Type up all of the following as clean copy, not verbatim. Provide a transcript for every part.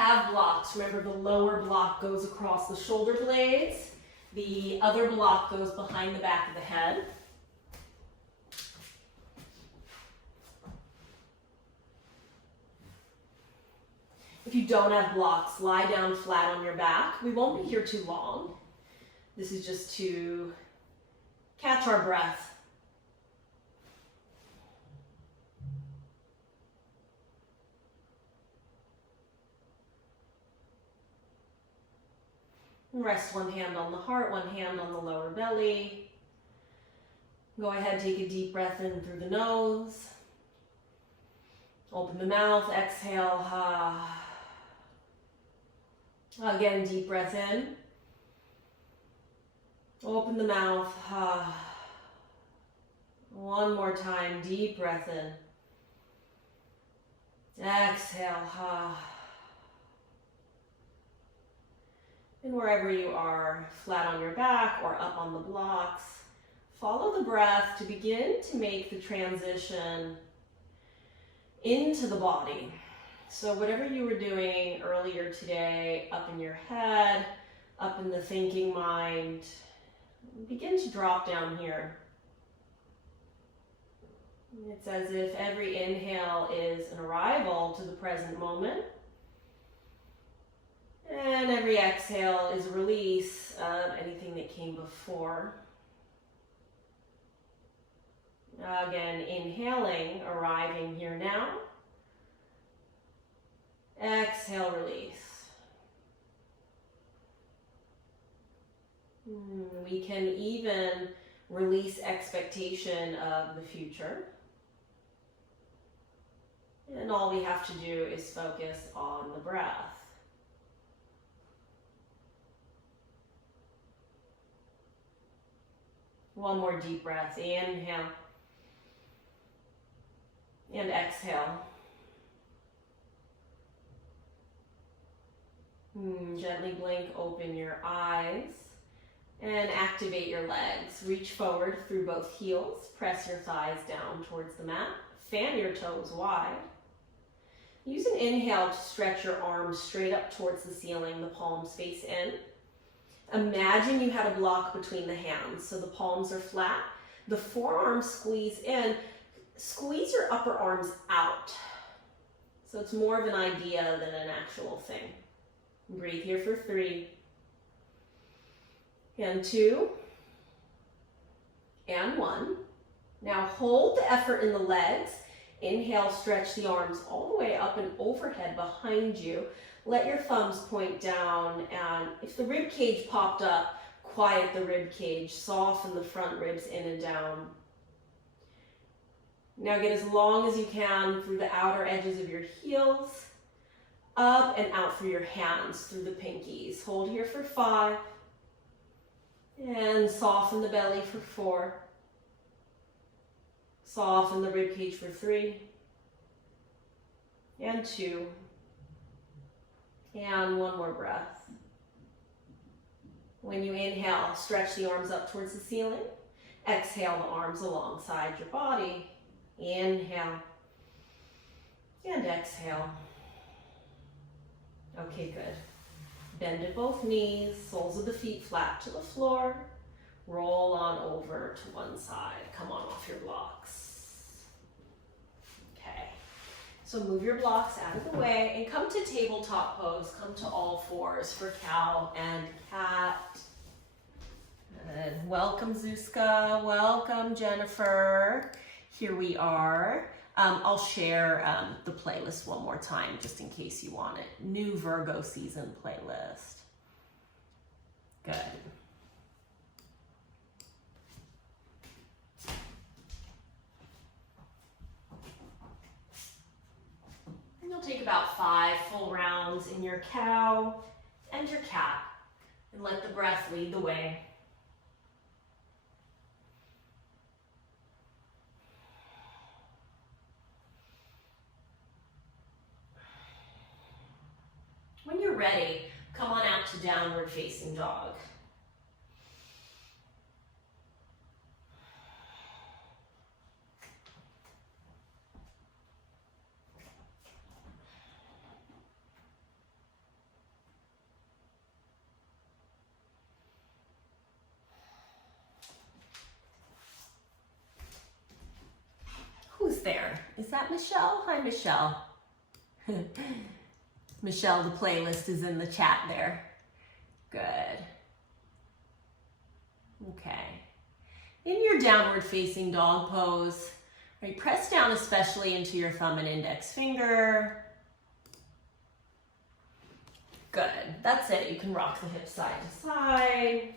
have blocks, remember the lower block goes across the shoulder blades. The other block goes behind the back of the head. If you don't have blocks, lie down flat on your back. We won't be here too long. This is just to catch our breath. Rest one hand on the heart, one hand on the lower belly. Go ahead, take a deep breath in through the nose. Open the mouth, exhale. Again, deep breath in. Open the mouth. One more time, deep breath in. Exhale. And wherever you are, flat on your back or up on the blocks, follow the breath to begin to make the transition into the body. So whatever you were doing earlier today, up in your head, up in the thinking mind, begin to drop down here. It's as if every inhale is an arrival to the present moment. And every exhale is a release of anything that came before. Again, inhaling, arriving here now. Exhale, release. We can even release expectation of the future. And all we have to do is focus on the breath. One more deep breath. Inhale. And exhale. Gently blink open your eyes and activate your legs. Reach forward through both heels. Press your thighs down towards the mat. Fan your toes wide. Use an inhale to stretch your arms straight up towards the ceiling, the palms face in. Imagine you had a block between the hands, so the palms are flat. The forearms squeeze in. Squeeze your upper arms out. So it's more of an idea than an actual thing. Breathe here for 3. And 2. And 1. Now hold the effort in the legs. Inhale, stretch the arms all the way up and overhead behind you. Let your thumbs point down, and if the rib cage popped up, quiet the rib cage. Soften the front ribs in and down. Now get as long as you can through the outer edges of your heels, up and out through your hands, through the pinkies. Hold here for 5, and soften the belly for 4. Soften the rib cage for 3, and 2, and one more breath. When you inhale, stretch the arms up towards the ceiling. Exhale the arms alongside your body. Inhale, and exhale. Okay, good. Bend at both knees, soles of the feet flat to the floor. Roll on over to one side. Come on off your blocks. Okay. So move your blocks out of the way and come to tabletop pose. Come to all fours for cow and cat. Good. Welcome, Zuzka. Welcome, Jennifer. Here we are. I'll share the playlist one more time just in case you want it. New Virgo season playlist. Good. And you'll take about 5 full rounds in your cow and your cat, and let the breath lead the way. When you're ready, come on out to downward facing dog. Is that Michelle? Hi, Michelle. Michelle, the playlist is in the chat there. Good. Okay. In your downward facing dog pose, right, press down especially into your thumb and index finger. Good. That's it. You can rock the hips side to side.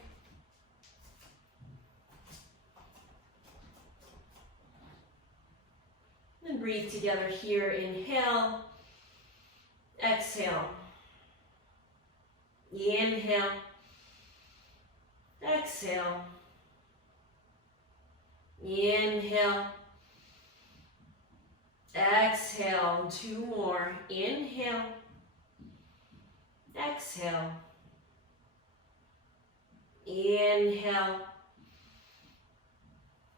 And breathe together here. Inhale. Exhale. Inhale. Exhale. Inhale. Exhale. 2 more. Inhale. Exhale. Inhale.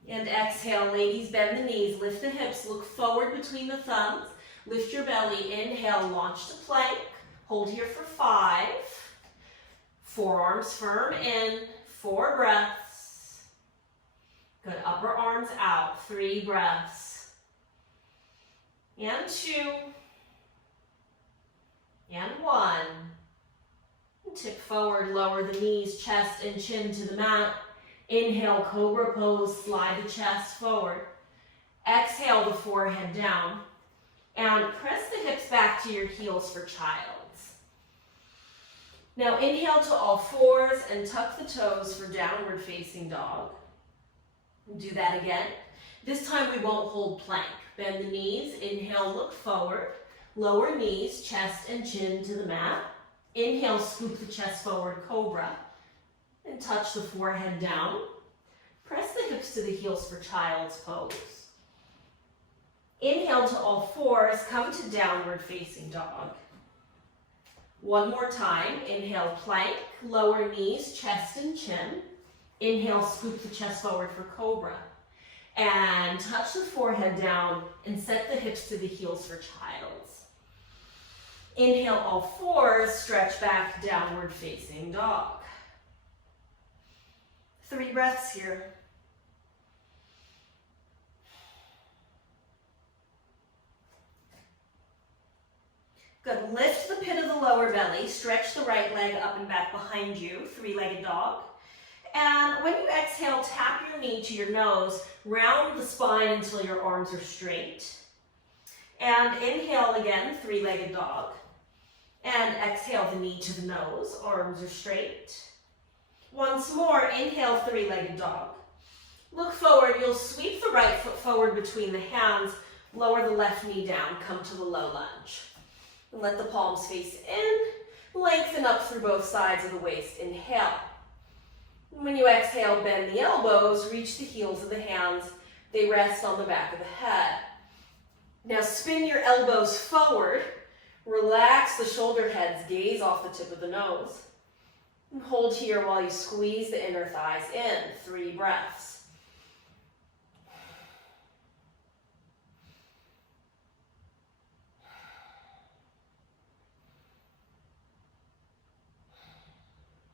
And exhale. Ladies, bend the knees. Lift the hips. Look forward between the thumbs. Lift your belly. Inhale. Launch to plank. Hold here for 5. Forearms firm in. 4 breaths. Good. Upper arms out. 3 breaths. And 2. And 1. Tip forward, lower the knees, chest and chin to the mat. Inhale, cobra pose, slide the chest forward. Exhale, the forehead down. And press the hips back to your heels for child's. Now inhale to all 4s and tuck the toes for downward facing dog. Do that again. This time we won't hold plank. Bend the knees, inhale, look forward. Lower knees, chest and chin to the mat. Inhale, scoop the chest forward, cobra. And touch the forehead down. Press the hips to the heels for child's pose. Inhale to all 4s, come to downward facing dog. One more time, inhale, plank, lower knees, chest and chin. Inhale, scoop the chest forward for cobra. And touch the forehead down and set the hips to the heels for child's. Inhale, all 4s, stretch back, downward facing dog. 3 breaths here. Good. Lift the pit of the lower belly. Stretch the right leg up and back behind you. 3-legged dog. And when you exhale, tap your knee to your nose. Round the spine until your arms are straight. And inhale again, 3-legged dog. And exhale the knee to the nose. Arms are straight. Once more, inhale, 3-legged dog. Look forward. You'll sweep the right foot forward between the hands. Lower the left knee down. Come to the low lunge. And let the palms face in. Lengthen up through both sides of the waist. Inhale. When you exhale, bend the elbows. Reach the heels of the hands. They rest on the back of the head. Now spin your elbows forward. Relax the shoulder heads. Gaze off the tip of the nose. And hold here while you squeeze the inner thighs in. 3 breaths.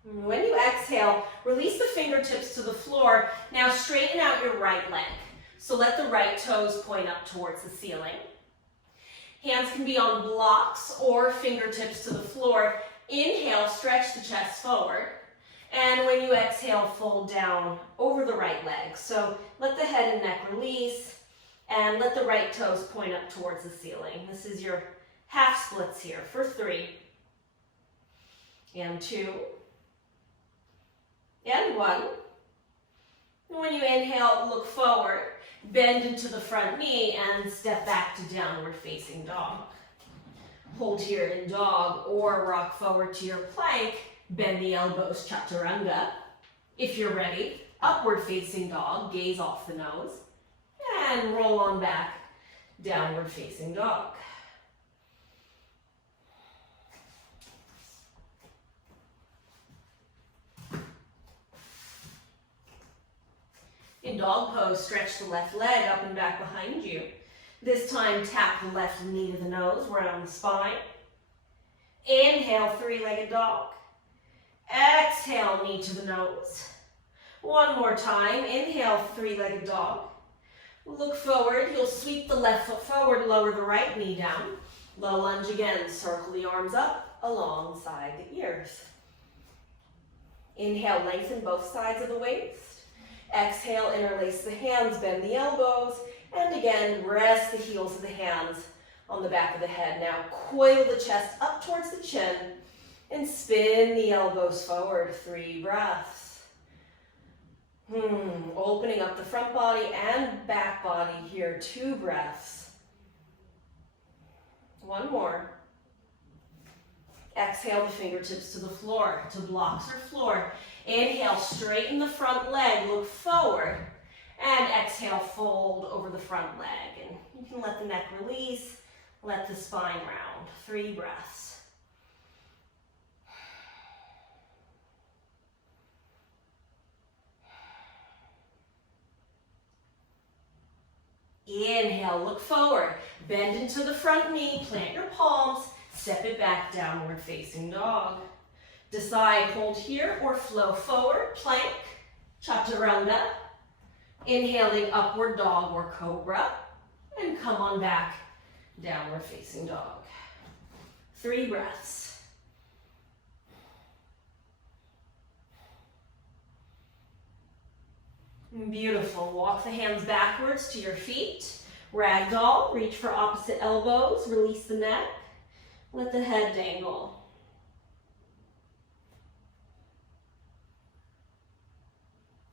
When you exhale, release the fingertips to the floor. Now straighten out your right leg. So let the right toes point up towards the ceiling. Hands can be on blocks or fingertips to the floor. Inhale, stretch the chest forward. And when you exhale, fold down over the right leg. So let the head and neck release and let the right toes point up towards the ceiling. This is your half splits here for 3 and 2 and 1. When you inhale, look forward, bend into the front knee and step back to downward facing dog. Hold here in dog or rock forward to your plank. Bend the elbows, chaturanga. If you're ready, upward facing dog, gaze off the nose. And roll on back, downward facing dog. In dog pose, stretch the left leg up and back behind you. This time, tap the left knee to the nose, round the spine. Inhale, 3-legged dog. Exhale, knee to the nose. One more time. Inhale, 3-legged dog. Look forward. You'll sweep the left foot forward, lower the right knee down. Low lunge again. Circle the arms up alongside the ears. Inhale, lengthen both sides of the waist. Exhale, interlace the hands, bend the elbows. And again, rest the heels of the hands on the back of the head. Now coil the chest up towards the chin and spin the elbows forward. 3 breaths. Opening up the front body and back body here. 2 breaths. 1 more. Exhale the fingertips to the floor, to blocks or floor. Inhale, straighten the front leg, look forward. And exhale, fold over the front leg. And you can let the neck release, let the spine round. 3 breaths. Inhale, look forward. Bend into the front knee, plant your palms, step it back, downward facing dog. Decide, hold here or flow forward, plank, chaturanga. Inhaling, upward dog or cobra. And come on back, downward facing dog. 3 breaths. Beautiful. Walk the hands backwards to your feet. Ragdoll, reach for opposite elbows, release the neck. Let the head dangle.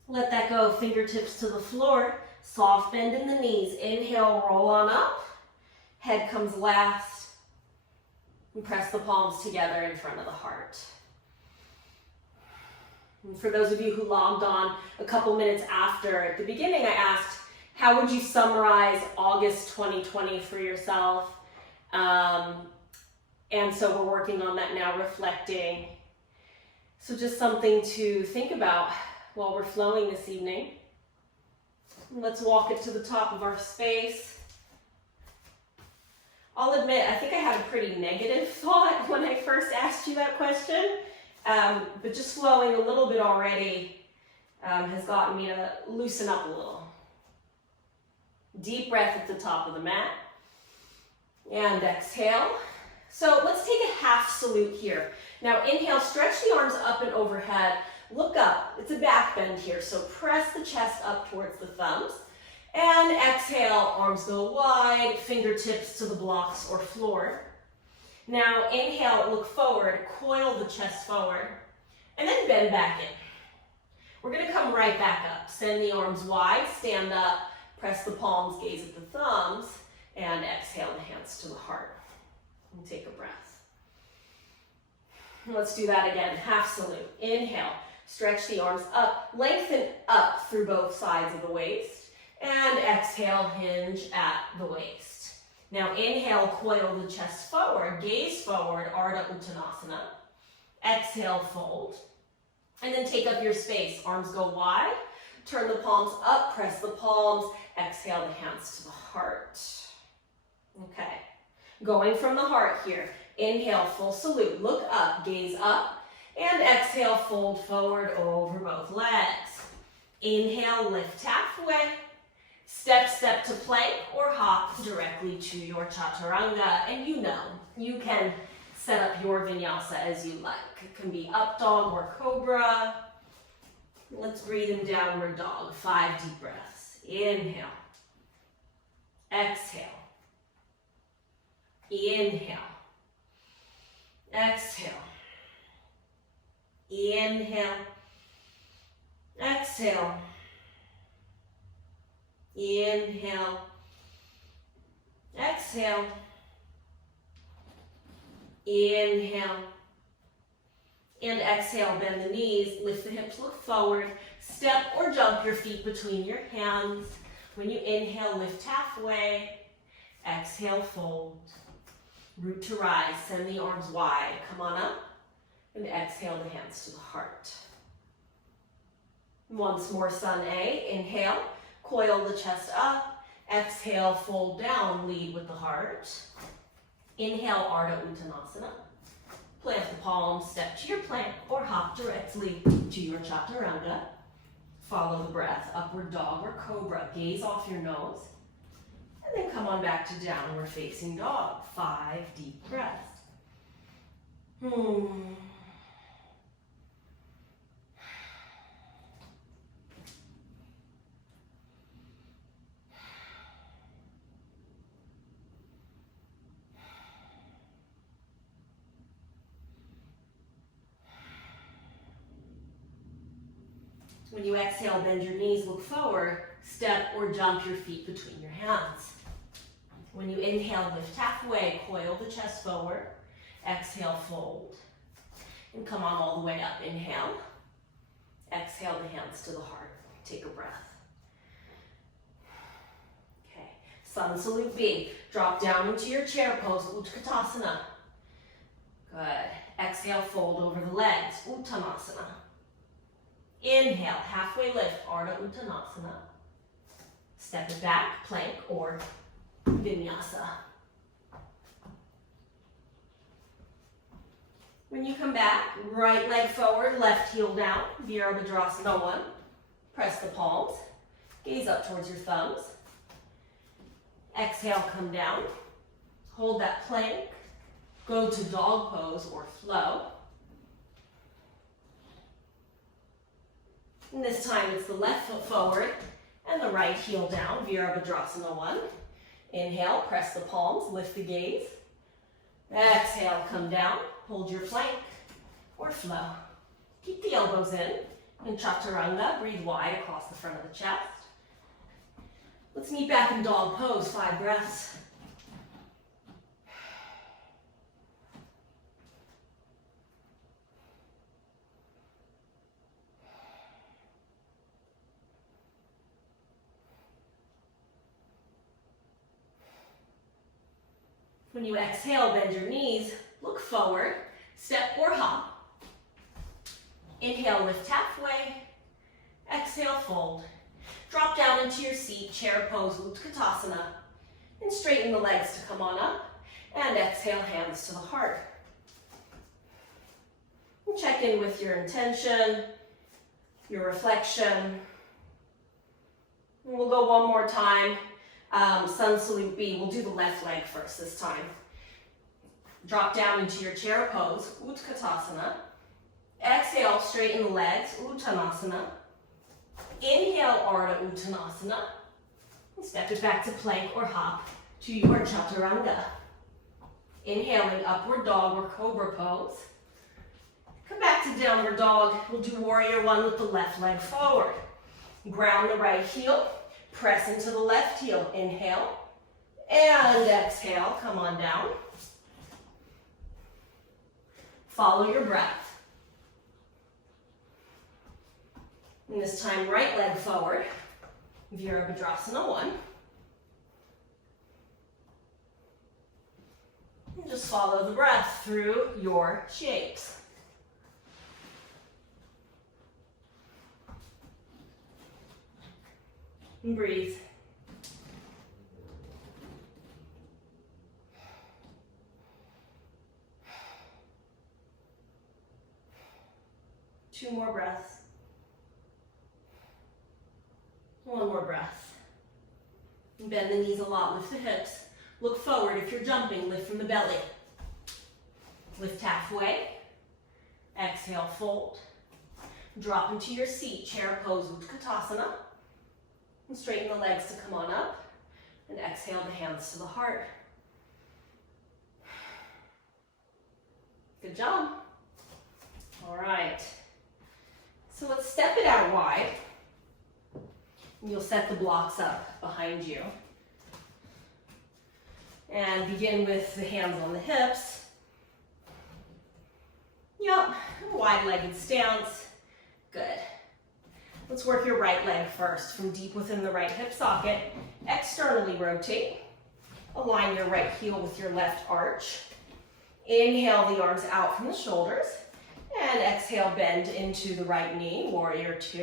Let that go, fingertips to the floor. Soft bend in the knees. Inhale, roll on up. Head comes last. And press the palms together in front of the heart. And for those of you who logged on a couple minutes after, at the beginning I asked, how would you summarize August 2020 for yourself? And so we're working on that now, reflecting. So just something to think about while we're flowing this evening. Let's walk it to the top of our space. I'll admit, I think I had a pretty negative thought when I first asked you that question. But just flowing a little bit already has gotten me to loosen up a little. Deep breath at the top of the mat. And exhale. So let's take a half salute here. Now inhale, stretch the arms up and overhead. Look up. It's a back bend here. So press the chest up towards the thumbs. And exhale, arms go wide, fingertips to the blocks or floor. Now inhale, look forward, coil the chest forward, and then bend back in. We're gonna come right back up. Send the arms wide, stand up, press the palms, gaze at the thumbs, and exhale the hands to the heart. And take a breath. Let's do that again, half salute. Inhale, stretch the arms up, lengthen up through both sides of the waist, and exhale, hinge at the waist. Now inhale, coil the chest forward, gaze forward, Ardha Uttanasana. Exhale, fold. And then take up your space. Arms go wide, turn the palms up, press the palms, exhale the hands to the heart. Okay, going from the heart here. Inhale, full salute, look up, gaze up, and exhale, fold forward over both legs. Inhale, lift halfway. Step to plank or hop directly to your chaturanga. And you know, you can set up your vinyasa as you like. It can be up dog or cobra. Let's breathe in downward dog. 5 deep breaths. Inhale. Exhale. Inhale. Exhale. Inhale. Exhale. Inhale, exhale, inhale, and exhale, bend the knees, lift the hips, look forward, step or jump your feet between your hands. When you inhale, lift halfway, exhale, fold, root to rise, send the arms wide, come on up, and exhale the hands to the heart. Once more, Sun A, inhale. Coil the chest up, exhale, fold down, lead with the heart. Inhale, Ardha Uttanasana. Plant the palms, step to your plank, or hop directly to your chaturanga. Follow the breath, upward dog or cobra. Gaze off your nose. And then come on back to downward facing dog. 5 deep breaths. When you exhale, bend your knees, look forward, step or jump your feet between your hands. When you inhale, lift halfway, coil the chest forward. Exhale, fold. And come on all the way up. Inhale. Exhale, the hands to the heart. Take a breath. Okay. Sun Salute B. Drop down into your chair pose, Utkatasana. Good. Exhale, fold over the legs, Uttanasana. Inhale, halfway lift, Ardha Uttanasana. Step it back, plank or vinyasa. When you come back, right leg forward, left heel down, Virabhadrasana 1. Press the palms, gaze up towards your thumbs. Exhale, come down. Hold that plank. Go to dog pose or flow. And this time it's the left foot forward and the right heel down, Virabhadrasana 1. Inhale, press the palms, lift the gaze. Exhale, come down, hold your plank or flow. Keep the elbows in chaturanga, breathe wide across the front of the chest. Let's meet back in dog pose, 5 breaths. When you exhale, bend your knees, look forward, step or hop. Inhale, lift halfway. Exhale, fold. Drop down into your seat, chair pose, Utkatasana. And straighten the legs to come on up. And exhale, hands to the heart. And check in with your intention, your reflection. And we'll go one more time. Sun Salute B. We'll do the left leg first this time. Drop down into your chair pose, Utkatasana. Exhale, straighten the legs, Uttanasana. Inhale, Ardha Uttanasana. And step it back to plank or hop to your chaturanga. Inhaling, upward dog or cobra pose. Come back to downward dog. We'll do warrior 1 with the left leg forward. Ground the right heel. Press into the left heel. Inhale and exhale. Come on down. Follow your breath. And this time, right leg forward. Virabhadrasana 1. And just follow the breath through your shapes. And breathe. Two more breaths. One more breath. And bend the knees a lot, lift the hips. Look forward. If you're jumping, lift from the belly. Lift halfway. Exhale, fold. Drop into your seat, chair pose, Utkatasana. And straighten the legs to come on up. And exhale the hands to the heart. Good job. All right. So let's step it out wide. And you'll set the blocks up behind you. And begin with the hands on the hips. Yep, wide-legged stance. Good. Let's work your right leg first from deep within the right hip socket. Externally rotate. Align your right heel with your left arch. Inhale the arms out from the shoulders. And exhale, bend into the right knee, warrior 2.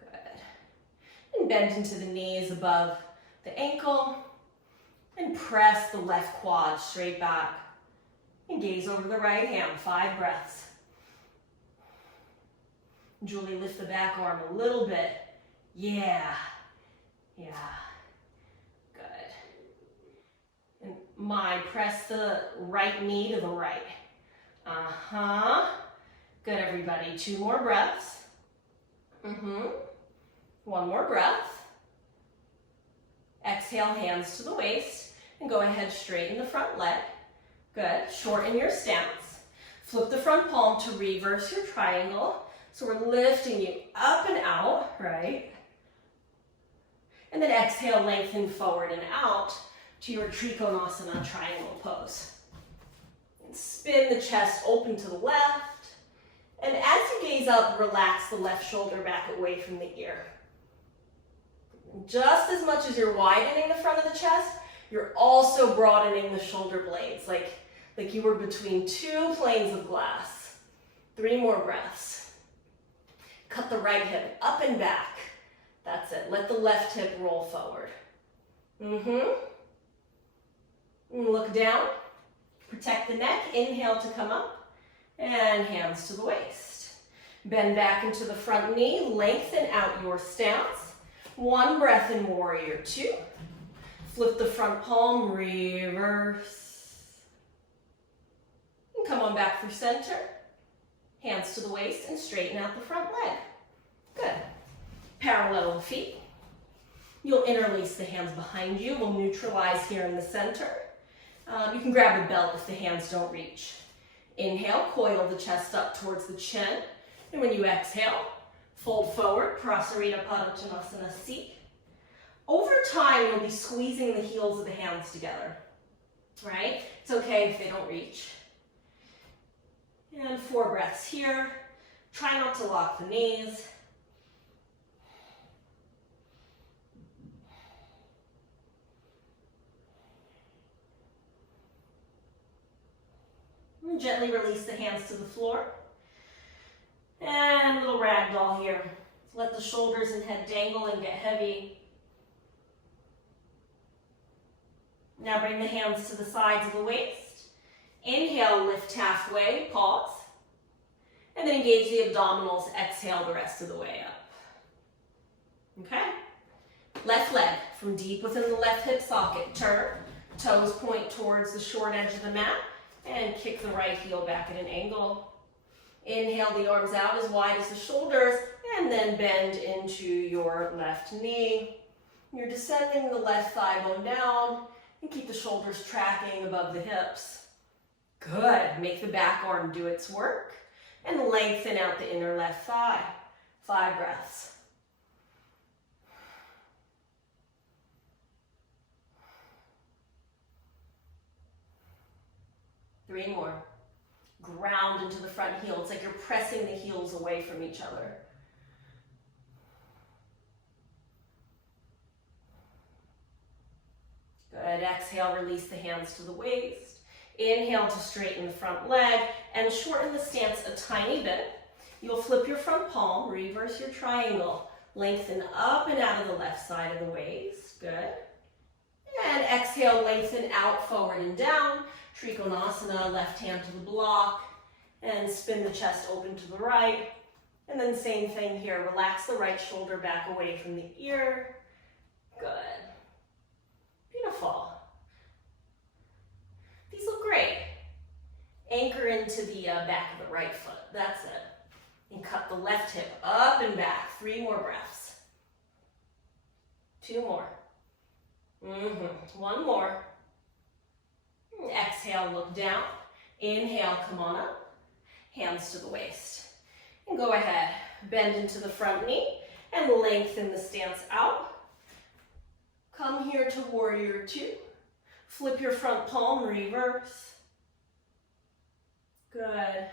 Good. And bend into the knees above the ankle. And press the left quad straight back. And gaze over the right hand, 5 breaths. Julie, lift the back arm a little bit. Yeah. Yeah. Good. And mine, press the right knee to the right. Good, everybody. 2 more breaths. One more breath. Exhale, hands to the waist. And go ahead, straighten the front leg. Good. Shorten your stance. Flip the front palm to reverse your triangle. So we're lifting you up and out, right? And then exhale, lengthen forward and out to your koundinyasana triangle pose. And spin the chest open to the left. And as you gaze up, relax the left shoulder back away from the ear. Just as much as you're widening the front of the chest, you're also broadening the shoulder blades, like you were between 2 planes of glass. 3 more breaths. Cut the right hip up and back. That's it. Let the left hip roll forward. Look down. Protect the neck. Inhale to come up. And hands to the waist. Bend back into the front knee. Lengthen out your stance. 1 breath in warrior 2. Flip the front palm. Reverse. And come on back through center. Hands to the waist and straighten out the front leg. Good. Parallel the feet. You'll interlace the hands behind you. We'll neutralize here in the center. You can grab a belt if the hands don't reach. Inhale, coil the chest up towards the chin. And when you exhale, fold forward, Prasarita Padottanasana seat. Over time, you'll be squeezing the heels of the hands together, right? It's okay if they don't reach. And 4 breaths here. Try not to lock the knees. And gently release the hands to the floor. And a little ragdoll here. Let the shoulders and head dangle and get heavy. Now bring the hands to the sides of the waist. Inhale, lift halfway, pause. And then engage the abdominals, exhale the rest of the way up. Okay? Left leg from deep within the left hip socket. Turn, toes point towards the short edge of the mat, and kick the right heel back at an angle. Inhale the arms out as wide as the shoulders, and then bend into your left knee. You're descending the left thigh bone down, and keep the shoulders tracking above the hips. Good. Make the back arm do its work. And lengthen out the inner left thigh. 5 breaths. Three more. Ground into the front heel. It's like you're pressing the heels away from each other. Good. Exhale, release the hands to the waist. Inhale to straighten the front leg and shorten the stance a tiny bit. You'll flip your front palm, reverse your triangle. Lengthen up and out of the left side of the waist. Good. And exhale, lengthen out, forward and down. Trikonasana, left hand to the block. And spin the chest open to the right. And then same thing here. Relax the right shoulder back away from the ear. Good. Beautiful. These look great. Anchor into the back of the right foot. That's it. And cut the left hip up and back. 3 more breaths. 2 more. 1 more. Exhale, look down. Inhale, come on up. Hands to the waist. And go ahead. Bend into the front knee and lengthen the stance out. Come here to warrior 2. Flip your front palm, reverse. Good.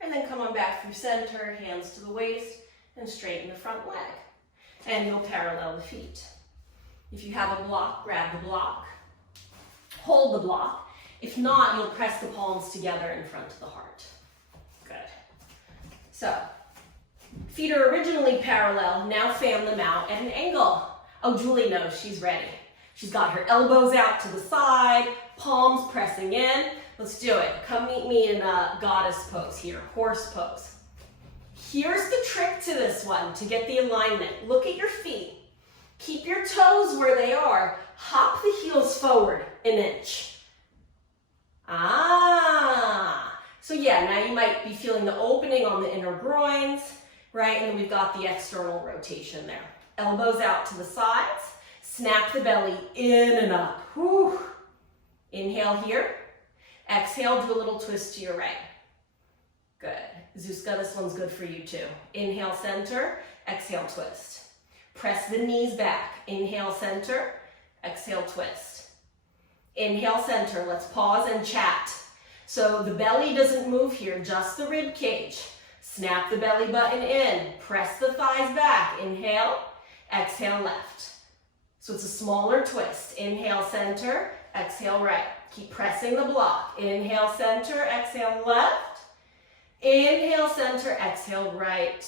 And then come on back through center, hands to the waist, and straighten the front leg. And you'll parallel the feet. If you have a block, grab the block. Hold the block. If not, you'll press the palms together in front of the heart. Good. So, feet are originally parallel. Now fan them out at an angle. Oh, Julie knows she's ready. She's got her elbows out to the side, palms pressing in. Let's do it. Come meet me in a goddess pose here, horse pose. Here's the trick to this one, to get the alignment. Look at your feet. Keep your toes where they are. Hop the heels forward an inch. So yeah, now you might be feeling the opening on the inner groins, right? And then we've got the external rotation there. Elbows out to the sides. Snap the belly in and up. Whew. Inhale here. Exhale, do a little twist to your right. Good. Zuzka, this one's good for you too. Inhale, center. Exhale, twist. Press the knees back. Inhale, center. Exhale, twist. Inhale, center. Let's pause and chat. So the belly doesn't move here, just the rib cage. Snap the belly button in. Press the thighs back. Inhale. Exhale, left. So it's a smaller twist. Inhale, center. Exhale, right. Keep pressing the block. Inhale, center. Exhale, left. Inhale, center. Exhale, right.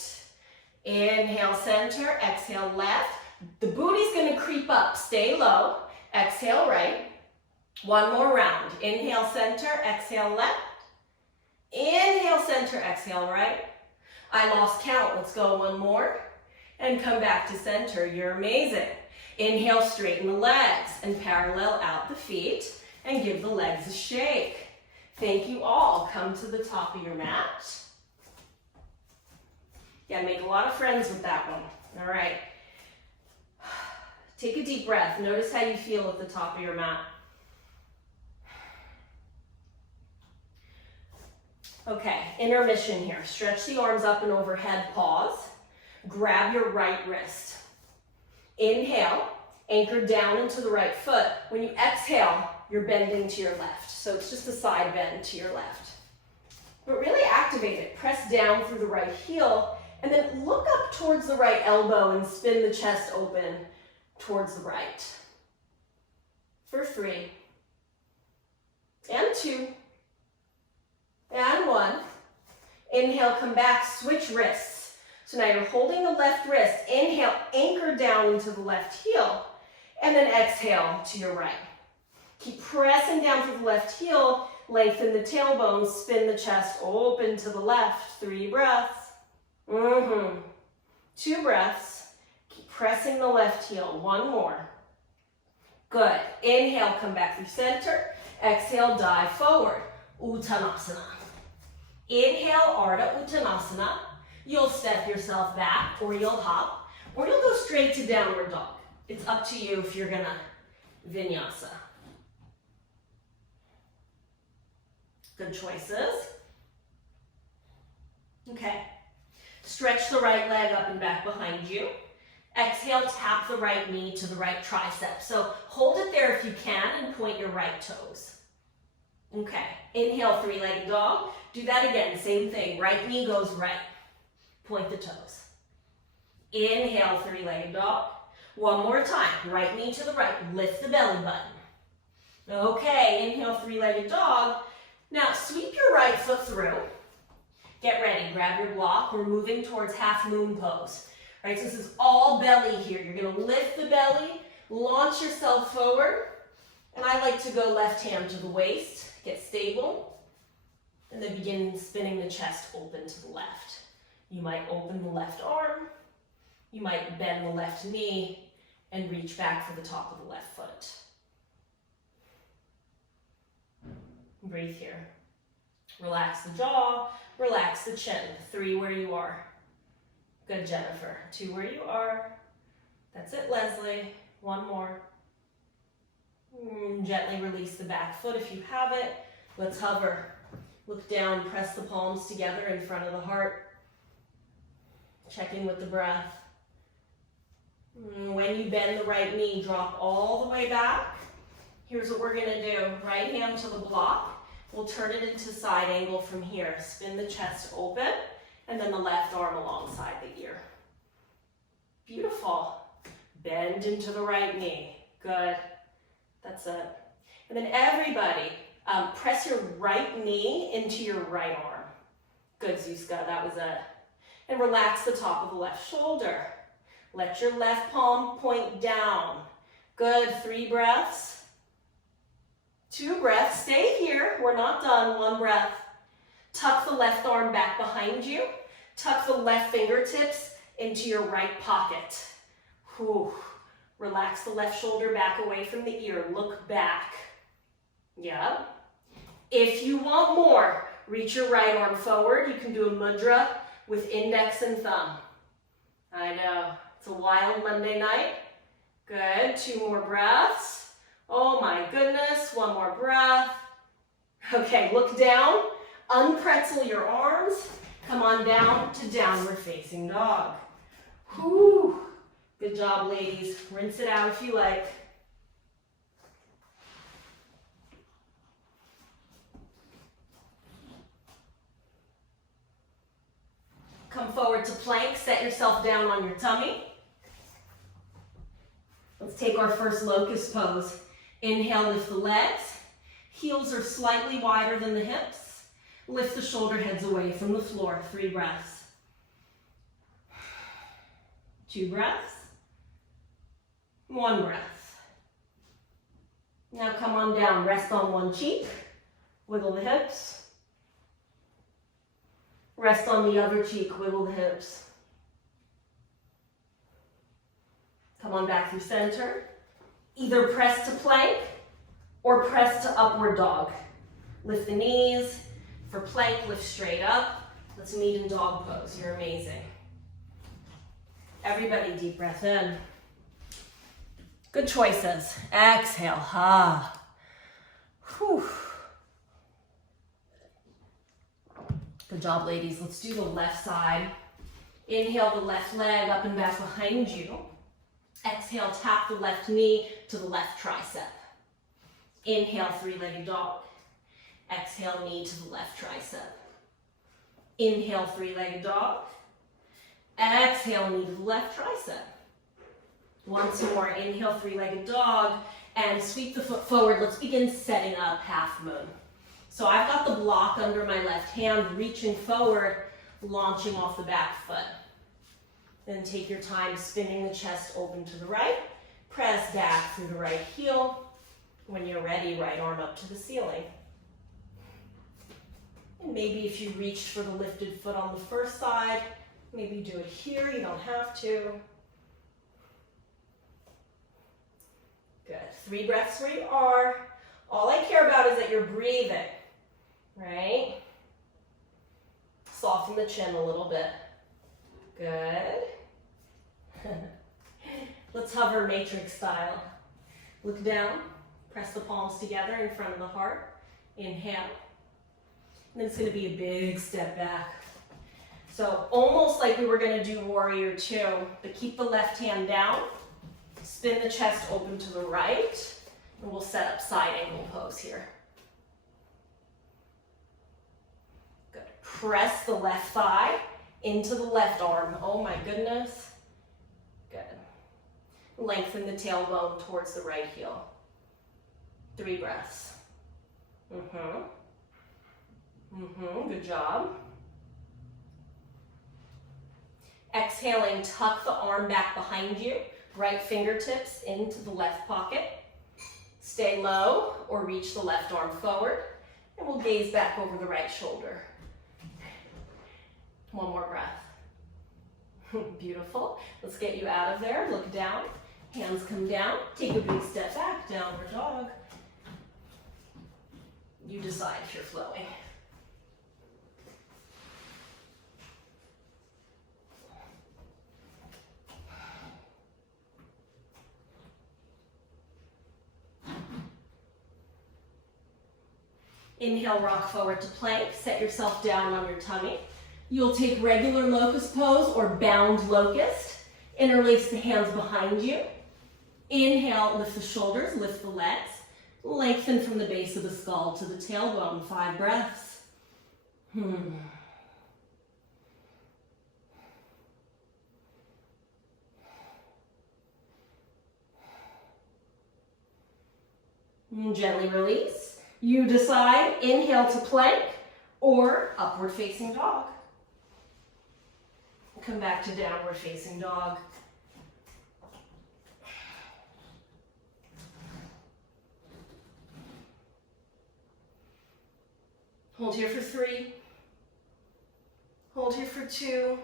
Inhale, center. Exhale, left. The booty's going to creep up. Stay low. Exhale, right. One more round. Inhale, center. Exhale, left. Inhale, center. Exhale, right. I lost count. Let's go one more. And come back to center. You're amazing. Inhale, straighten the legs and parallel out the feet and give the legs a shake. Thank you all. Come to the top of your mat. Yeah, make a lot of friends with that one. All right. Take a deep breath. Notice how you feel at the top of your mat. Okay, intermission here. Stretch the arms up and overhead, pause. Grab your right wrist. Inhale, anchor down into the right foot. When you exhale, you're bending to your left. So it's just a side bend to your left. But really activate it. Press down through the right heel and then look up towards the right elbow and spin the chest open towards the right. For 3, and 2, and 1. Inhale, come back, switch wrists. So now you're holding the left wrist. Inhale, anchor down into the left heel, and then exhale to your right. Keep pressing down through the left heel, lengthen the tailbone, spin the chest open to the left. 3 breaths. 2 breaths. Keep pressing the left heel. 1 more. Good. Inhale, come back through center. Exhale, dive forward. Uttanasana. Inhale, Ardha Uttanasana. You'll step yourself back, or you'll hop, or you'll go straight to downward dog. It's up to you if you're gonna vinyasa. Good choices. Okay. Stretch the right leg up and back behind you. Exhale, tap the right knee to the right tricep. So hold it there if you can and point your right toes. Okay. Inhale, 3-legged dog. Do that again. Same thing. Right knee goes right. Point the toes. Inhale, 3-legged dog. One more time. Right knee to the right. Lift the belly button. Okay. Inhale, 3-legged dog. Now sweep your right foot through. Get ready. Grab your block. We're moving towards half moon pose. All right, so this is all belly here. You're going to lift the belly, launch yourself forward. And I like to go left hand to the waist. Get stable. And then begin spinning the chest open to the left. You might open the left arm. You might bend the left knee and reach back for the top of the left foot. Breathe here. Relax the jaw, relax the chin. 3 where you are. Good, Jennifer. 2 where you are. That's it, Leslie. 1 more. Gently release the back foot if you have it. Let's hover. Look down, press the palms together in front of the heart. Check in with the breath. When you bend the right knee, drop all the way back. Here's what we're gonna do. Right hand to the block. We'll turn it into side angle from here. Spin the chest open, and then the left arm alongside the ear. Beautiful. Bend into the right knee. Good. That's it. And then everybody, press your right knee into your right arm. Good, Zuzka, that was it. And relax the top of the left shoulder. Let your left palm point down. Good, 3 breaths. 2 breaths, stay here, we're not done. 1 breath. Tuck the left arm back behind you. Tuck the left fingertips into your right pocket. Whew. Relax the left shoulder back away from the ear. Look back. Yep. If you want more, reach your right arm forward. You can do a mudra with index and thumb. I know, it's a wild Monday night. Good, 2 more breaths. Oh my goodness, 1 more breath. Okay, look down, unpretzel your arms. Come on down to downward facing dog. Whew. Good job, ladies. Rinse it out if you like. Come forward to plank, set yourself down on your tummy. Let's take our first locust pose. Inhale, lift the legs. Heels are slightly wider than the hips. Lift the shoulder heads away from the floor. 3 breaths. 2 breaths. 1 breath. Now come on down, rest on one cheek. Wiggle the hips. Rest on the other cheek, wiggle the hips. Come on back through center. Either press to plank or press to upward dog. Lift the knees. For plank, lift straight up. Let's meet in dog pose. You're amazing. Everybody, deep breath in. Good choices. Exhale. Ha. Whew. Good job, ladies. Let's do the left side. Inhale the left leg up and back behind you. Exhale, tap the left knee to the left tricep. Inhale, 3-legged dog. Exhale, knee to the left tricep. Inhale, 3-legged dog. Exhale, knee to the left tricep. Once more, inhale, 3-legged dog, and sweep the foot forward. Let's begin setting up half moon. So I've got the block under my left hand, reaching forward, launching off the back foot. Then take your time spinning the chest open to the right. Press back through the right heel. When you're ready, right arm up to the ceiling. And maybe if you reached for the lifted foot on the first side, maybe do it here, you don't have to. Good, 3 breaths where you are. All I care about is that you're breathing, right? Soften the chin a little bit. Good. Let's hover matrix style. Look down, press the palms together in front of the heart. Inhale. And then it's going to be a big step back. So almost like we were going to do warrior 2, but keep the left hand down. Spin the chest open to the right. And we'll set up side angle pose here. Good. Press the left thigh into the left arm. Oh my goodness. Good. Lengthen the tailbone towards the right heel. 3 breaths. Good job. Exhaling, tuck the arm back behind you. Right fingertips into the left pocket. Stay low or reach the left arm forward. And we'll gaze back over the right shoulder. 1 more breath. Beautiful. Let's get you out of there. Look down. Hands come down. Take a big step back. Downward dog. You decide if you're flowing. Inhale, rock forward to plank. Set yourself down on your tummy. You'll take regular locust pose or bound locust. Interlace the hands behind you. Inhale, lift the shoulders, lift the legs. Lengthen from the base of the skull to the tailbone. 5 breaths. Gently release. You decide, inhale to plank or upward facing dog. Come back to downward facing dog. Hold here for 3. Hold here for 2,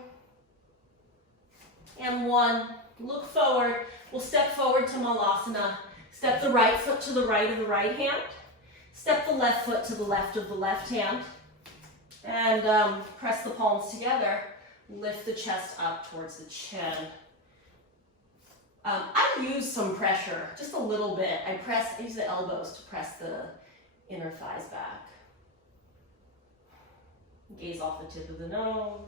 and 1. Look forward. We'll step forward to Malasana. Step the right foot to the right of the right hand. Step the left foot to the left of the left hand. And press the palms together. Lift the chest up towards the chin. I use some pressure, just a little bit. I use the elbows to press the inner thighs back. Gaze off the tip of the nose.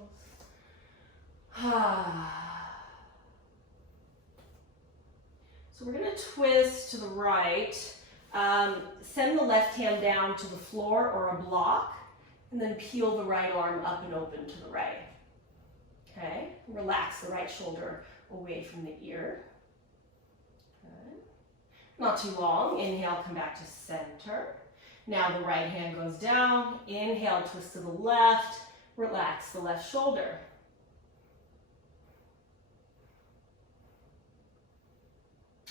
So we're going to twist to the right. Send the left hand down to the floor or a block, and then peel the right arm up and open to the right. Okay, relax the right shoulder away from the ear. Okay. Not too long. Inhale, come back to center. Now the right hand goes down. Inhale, twist to the left. Relax the left shoulder.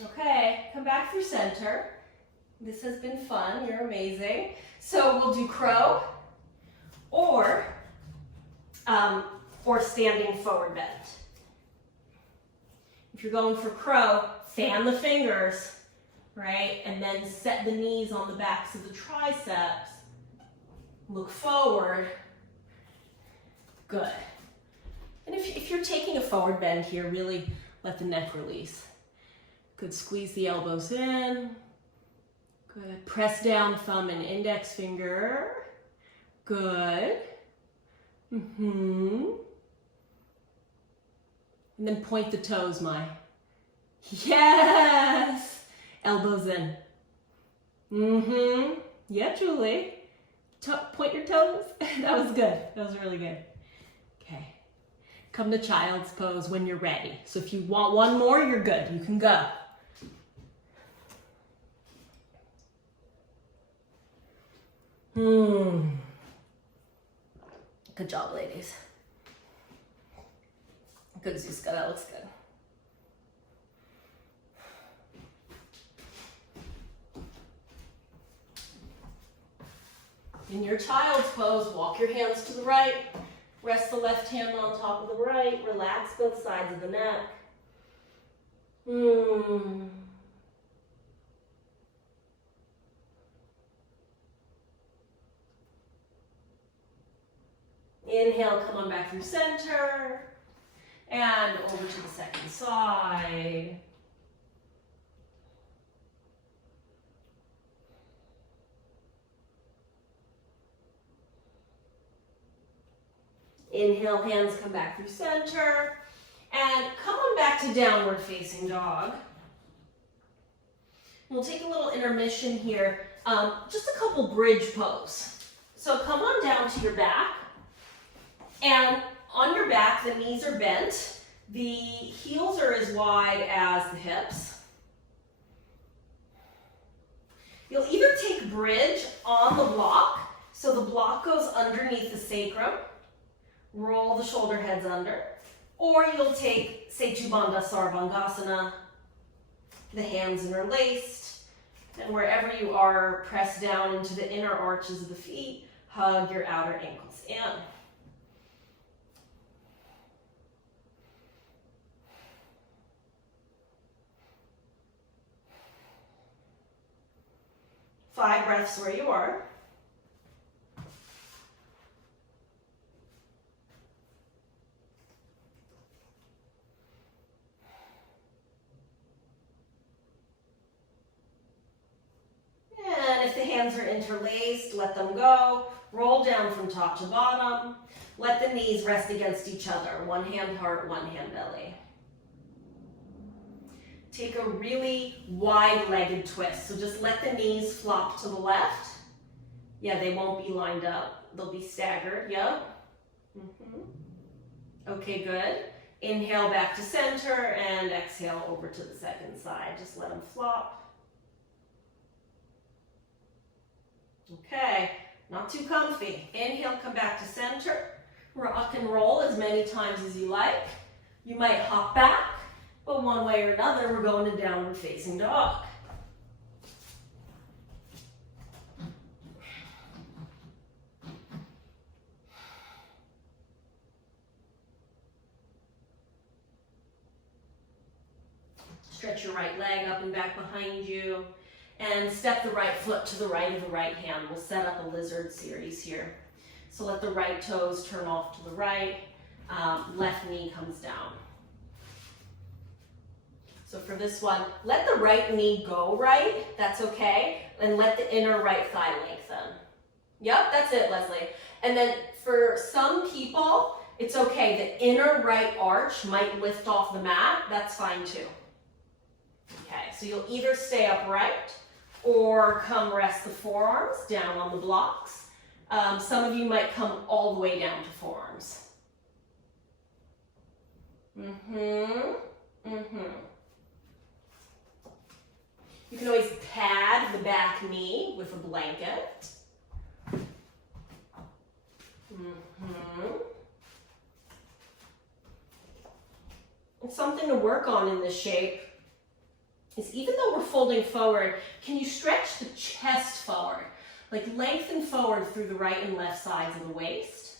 Okay, come back through center. This has been fun. You're amazing. So we'll do crow or standing forward bend. If you're going for crow, fan the fingers, right? And then set the knees on the backs of the triceps. Look forward. Good. And if you're taking a forward bend here, really let the neck release. Good. Squeeze the elbows in. Good. Press down thumb and index finger. Good. And then point the toes, Mai. Yes! Elbows in. Yeah, Julie. Point your toes. That was good. That was really good. Okay. Come to child's pose when you're ready. So if you want one more, you're good. You can go. Good job, ladies. Good, Zuzka, that looks good. In your child's pose, walk your hands to the right. Rest the left hand on top of the right. Relax both sides of the neck. Inhale, come on back through center. And over to the second side. Inhale, hands come back through center. And come on back to downward facing dog. We'll take a little intermission here. Just a couple bridge pose. So come on down to your back. And on your back, the knees are bent. The heels are as wide as the hips. You'll either take bridge on the block, so the block goes underneath the sacrum, roll the shoulder heads under, or you'll take Setu Bandha Sarvangasana, the hands interlaced, and wherever you are, press down into the inner arches of the feet, hug your outer ankles in. Five breaths where you are. And if the hands are interlaced, let them go. Roll down from top to bottom. Let the knees rest against each other. One hand heart, one hand belly. Take a really wide-legged twist. So just let the knees flop to the left. Yeah, they won't be lined up. They'll be staggered. Yep. Okay, good. Inhale back to center and exhale over to the second side. Just let them flop. Okay, not too comfy. Inhale, come back to center. Rock and roll as many times as you like. You might hop back. But one way or another, we're going to downward facing dog. Stretch your right leg up and back behind you. And step the right foot to the right of the right hand. We'll set up a lizard series here. So let the right toes turn off to the right. Left knee comes down. So for this one, let the right knee go right. That's okay. And let the inner right thigh lengthen. Yep, that's it, Leslie. And then for some people, it's okay. The inner right arch might lift off the mat. That's fine too. Okay, so you'll either stay upright or come rest the forearms down on the blocks. Some of you might come all the way down to forearms. You can always pad the back knee with a blanket. And something to work on in this shape is, even though we're folding forward, can you stretch the chest forward? Like lengthen forward through the right and left sides of the waist,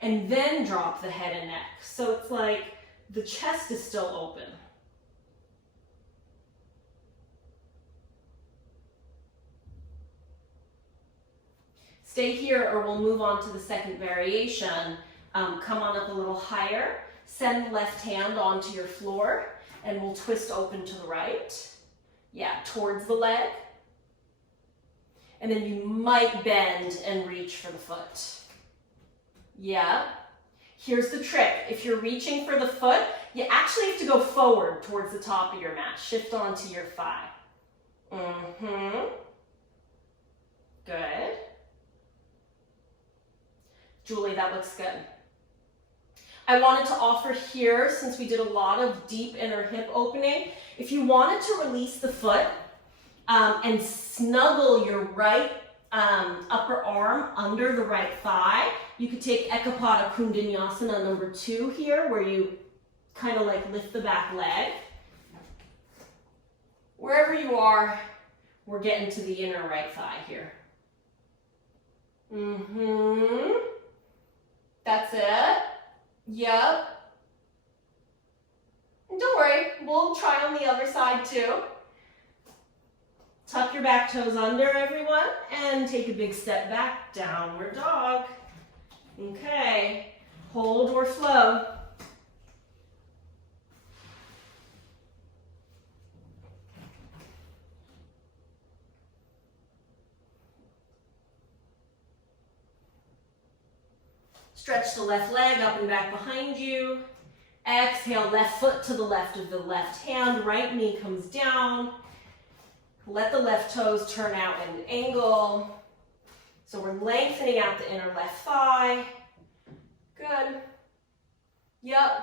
and then drop the head and neck. So it's like the chest is still open. Stay here or we'll move on to the second variation. Come on up a little higher. Send the left hand onto your floor and we'll twist open to the right. Yeah, towards the leg. And then you might bend and reach for the foot. Yeah. Here's the trick. If you're reaching for the foot, you actually have to go forward towards the top of your mat. Shift onto your thigh. Good. Julie, that looks good. I wanted to offer here, since we did a lot of deep inner hip opening, if you wanted to release the foot and snuggle your right upper arm under the right thigh, you could take Ekapada Koundinyasana number 2 here, where you kind of like lift the back leg. Wherever you are, we're getting to the inner right thigh here. That's it. Yep. And don't worry, we'll try on the other side too. Tuck your back toes under, everyone, and take a big step back, downward dog. Okay, hold or flow. Stretch the left leg up and back behind you. Exhale, left foot to the left of the left hand. Right knee comes down. Let the left toes turn out at an angle. So we're lengthening out the inner left thigh. Good. Yep.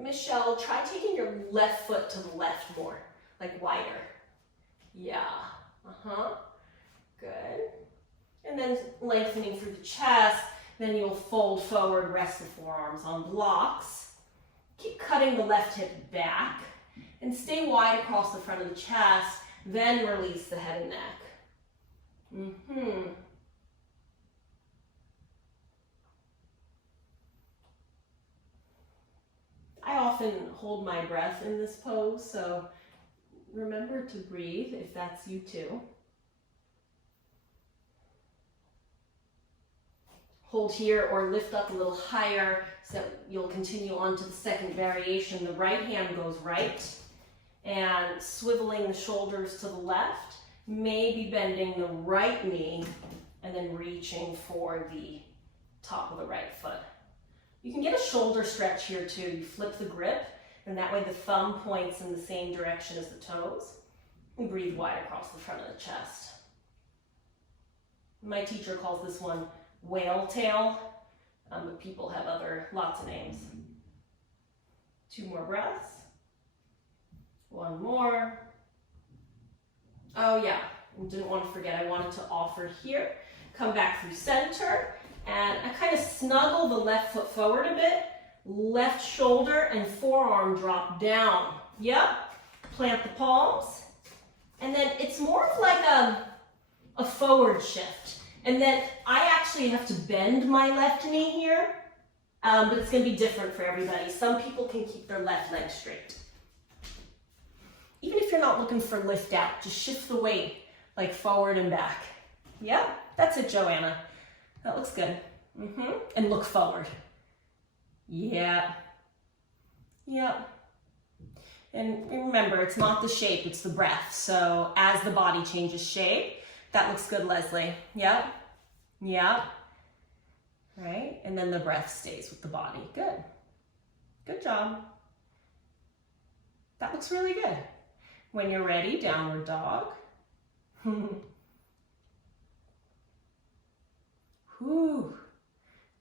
Michelle, try taking your left foot to the left more, like wider. Yeah. Good. And then lengthening through the chest, then you'll fold forward, rest the forearms on blocks. Keep cutting the left hip back and stay wide across the front of the chest, then release the head and neck. I often hold my breath in this pose, so remember to breathe if that's you too. Hold here or lift up a little higher so you'll continue on to the second variation. The right hand goes right and swiveling the shoulders to the left, maybe bending the right knee and then reaching for the top of the right foot. You can get a shoulder stretch here too. You flip the grip and that way the thumb points in the same direction as the toes. And breathe wide across the front of the chest. My teacher calls this one whale tail, but people have lots of names. 2 more breaths. 1 more. Oh yeah, didn't want to forget, I wanted to offer here. Come back through center, and I kind of snuggle the left foot forward a bit. Left shoulder and forearm drop down. Yep, plant the palms. And then it's more of like a forward shift. And then I actually have to bend my left knee here, but it's going to be different for everybody. Some people can keep their left leg straight. even if you're not looking for lift out, just shift the weight like forward and back. Yep, that's it, Joanna. That looks good. And look forward. Yeah. Yep. And remember, it's not the shape, it's the breath. So as the body changes shape, that looks good, Leslie. Yep. Yep. Right? And then the breath stays with the body. Good. Good job. That looks really good. When you're ready, downward dog. Whew.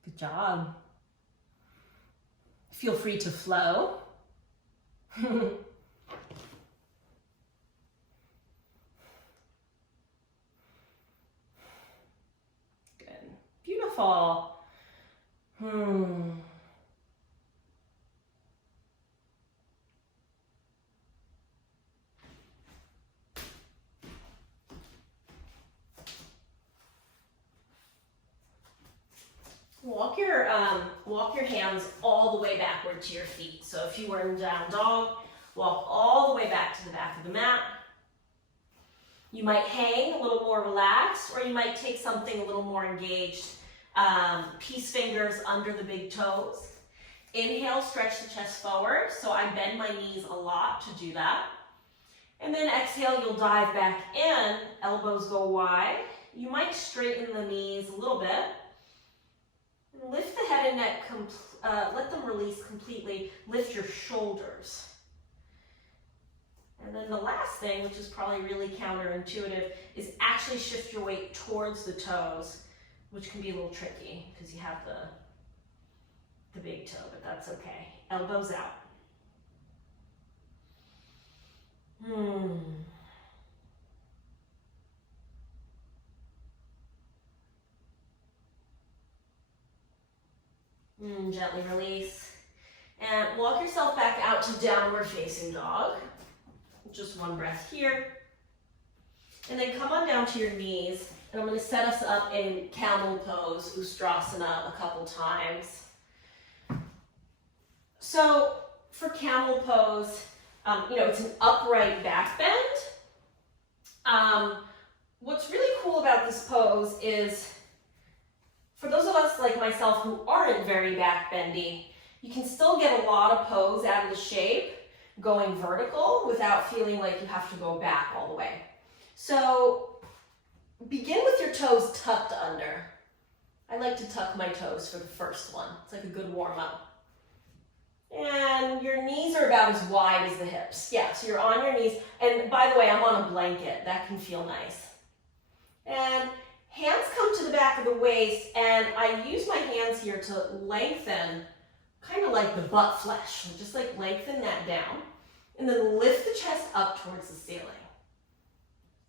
Good job. Feel free to flow. Good. Beautiful. Walk your hands all the way backward to your feet. So if you were in down dog, walk all the way back to the back of the mat. You might hang a little more relaxed, or you might take something a little more engaged. Peace fingers under the big toes. Inhale, stretch the chest forward. So I bend my knees a lot to do that. And then exhale, you'll dive back in. Elbows go wide. You might straighten the knees a little bit. Lift the head and neck, let them release completely. Lift your shoulders. And then the last thing, which is probably really counterintuitive, is actually shift your weight towards the toes, which can be a little tricky because you have the big toe, but that's okay. Elbows out. Gently release. And walk yourself back out to downward facing dog. Just one breath here. And then come on down to your knees. And I'm going to set us up in camel pose, Ustrasana, a couple times. So for camel pose, it's an upright back bend. What's really cool about this pose is, for those of us like myself who aren't very back bendy, you can still get a lot of pose out of the shape going vertical without feeling like you have to go back all the way. So begin with your toes tucked under. I like to tuck my toes for the first one. It's like a good warm up. And your knees are about as wide as the hips. Yeah, so you're on your knees. And by the way, I'm on a blanket. That can feel nice. And hands come to the back of the waist, and I use my hands here to lengthen, kind of like the butt flesh. Just like lengthen that down. And then lift the chest up towards the ceiling.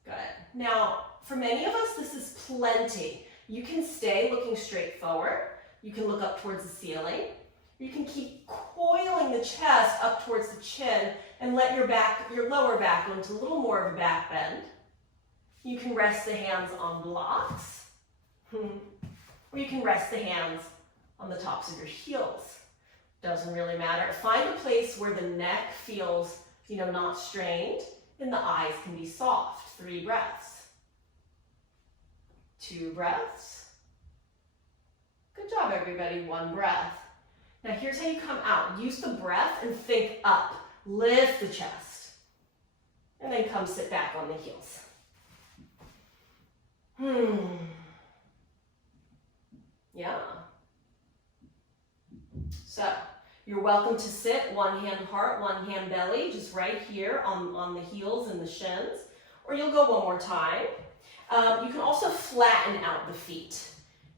Good. Now, for many of us, this is plenty. You can stay looking straight forward. You can look up towards the ceiling. You can keep coiling the chest up towards the chin and let your lower back go into a little more of a back bend. You can rest the hands on blocks, or you can rest the hands on the tops of your heels. Doesn't really matter. Find a place where the neck feels, not strained, and the eyes can be soft. 3 breaths. 2 breaths. Good job, everybody. 1 breath. Now here's how you come out. Use the breath and think up. Lift the chest. And then come sit back on the heels. Yeah. So, you're welcome to sit, 1 hand heart, 1 hand belly, just right here on the heels and the shins. Or you'll go 1 more time. You can also flatten out the feet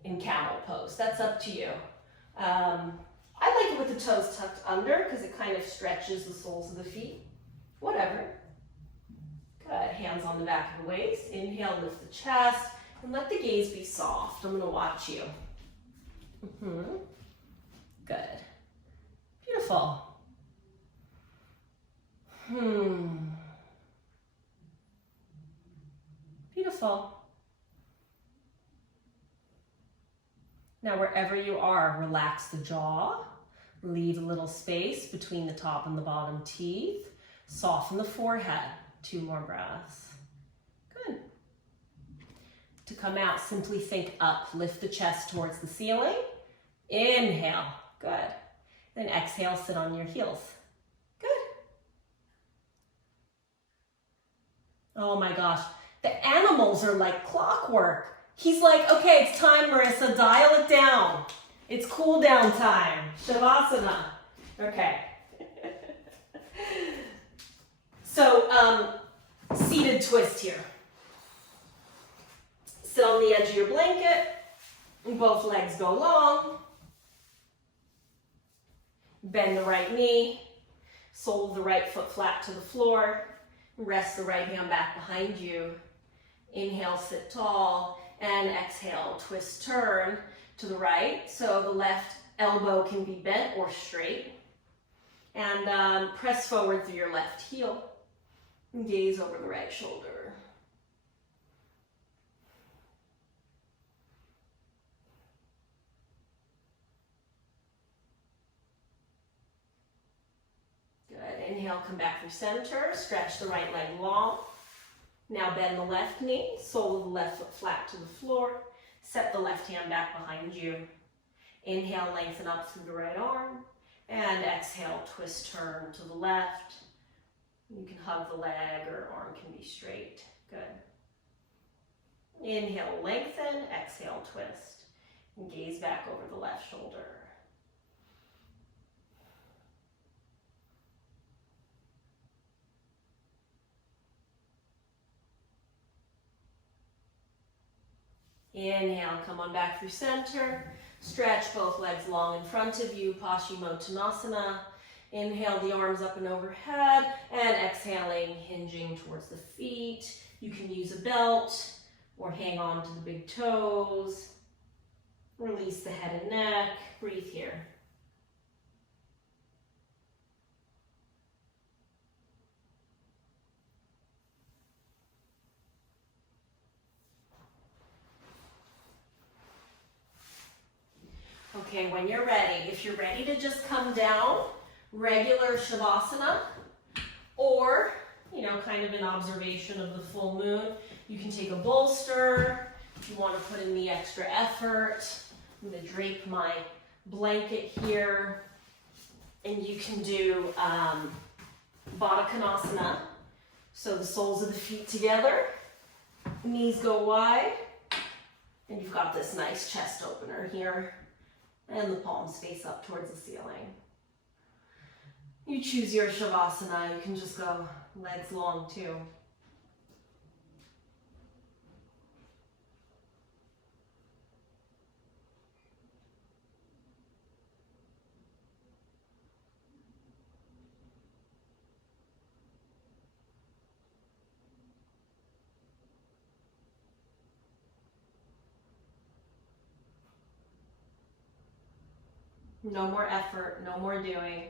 in camel pose. That's up to you. I like it with the toes tucked under because it kind of stretches the soles of the feet. Whatever. Good. Hands on the back of the waist. Inhale, lift the chest, and let the gaze be soft. I'm going to watch you. Good. Beautiful. Beautiful. Now, wherever you are, relax the jaw. Leave a little space between the top and the bottom teeth. Soften the forehead. 2 more breaths. Good. To come out, simply think up. Lift the chest towards the ceiling. Inhale. Good. Then exhale, sit on your heels. Good. Oh my gosh. The animals are like clockwork. He's like, okay, it's time, Marissa. Dial it down. It's cool down time. Shavasana. Okay. So, seated twist here. Sit on the edge of your blanket. Both legs go long. Bend the right knee. Sole of the right foot flat to the floor. Rest the right hand back behind you. Inhale, sit tall. And exhale, twist, turn to the right. So the left elbow can be bent or straight. And press forward through your left heel. Gaze over the right shoulder. Good. Inhale, come back through center. Stretch the right leg long. Now bend the left knee. Sole of the left foot flat to the floor. Set the left hand back behind you. Inhale, lengthen up through the right arm. And exhale, twist, turn to the left. You can hug the leg or arm can be straight. Good. Inhale, lengthen. Exhale, twist. And gaze back over the left shoulder. Inhale, come on back through center. Stretch both legs long in front of you, Paschimottanasana. Inhale the arms up and overhead, and exhaling, hinging towards the feet. You can use a belt or hang on to the big toes. Release the head and neck. Breathe here. Okay, when you're ready, if you're ready to just come down, regular Shavasana, or, kind of an observation of the full moon, you can take a bolster. If you want to put in the extra effort, I'm going to drape my blanket here, and you can do Baddha Konasana. So the soles of the feet together, knees go wide, and you've got this nice chest opener here. And the palms face up towards the ceiling. You choose your Shavasana, you can just go legs long too. No more effort, no more doing.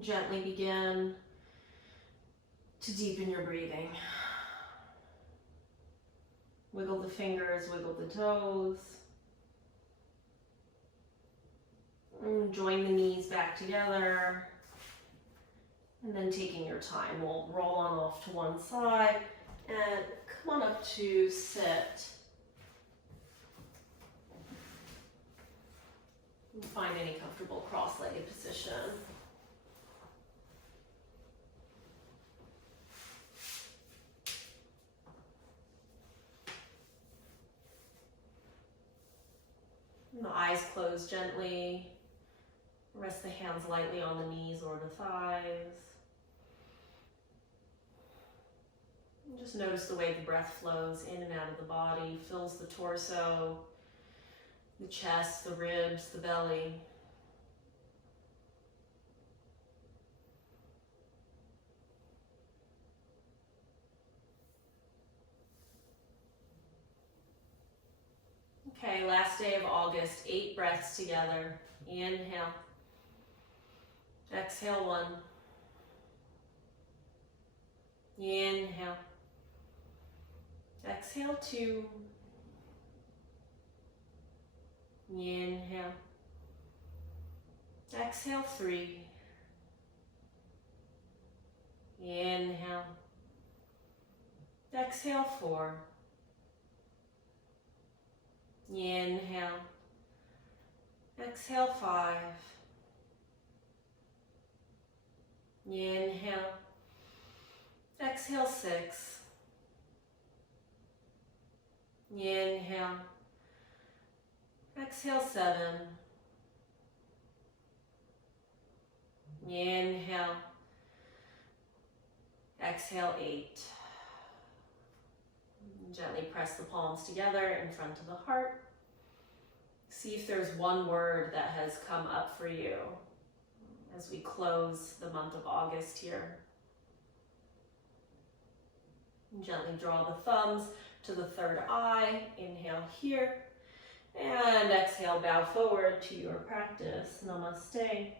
Gently begin to deepen your breathing. Wiggle the fingers, wiggle the toes. And join the knees back together. And then taking your time, we'll roll on off to one side and come on up to sit. And find any comfortable cross-legged position. And the eyes close gently. Rest the hands lightly on the knees or the thighs. And just notice the way the breath flows in and out of the body, fills the torso, the chest, the ribs, the belly. Okay, last day of August, 8 breaths together. Inhale. Exhale 1. Inhale. Exhale 2. Inhale. Exhale 3. Inhale. Exhale 4. Inhale. Exhale 5. Inhale. Exhale 6. Inhale. Exhale 7. Inhale. Exhale 8. Gently press the palms together in front of the heart. See if there's one word that has come up for you as we close the month of August here. And gently draw the thumbs to the third eye. Inhale here. And exhale, bow forward to your practice. Namaste.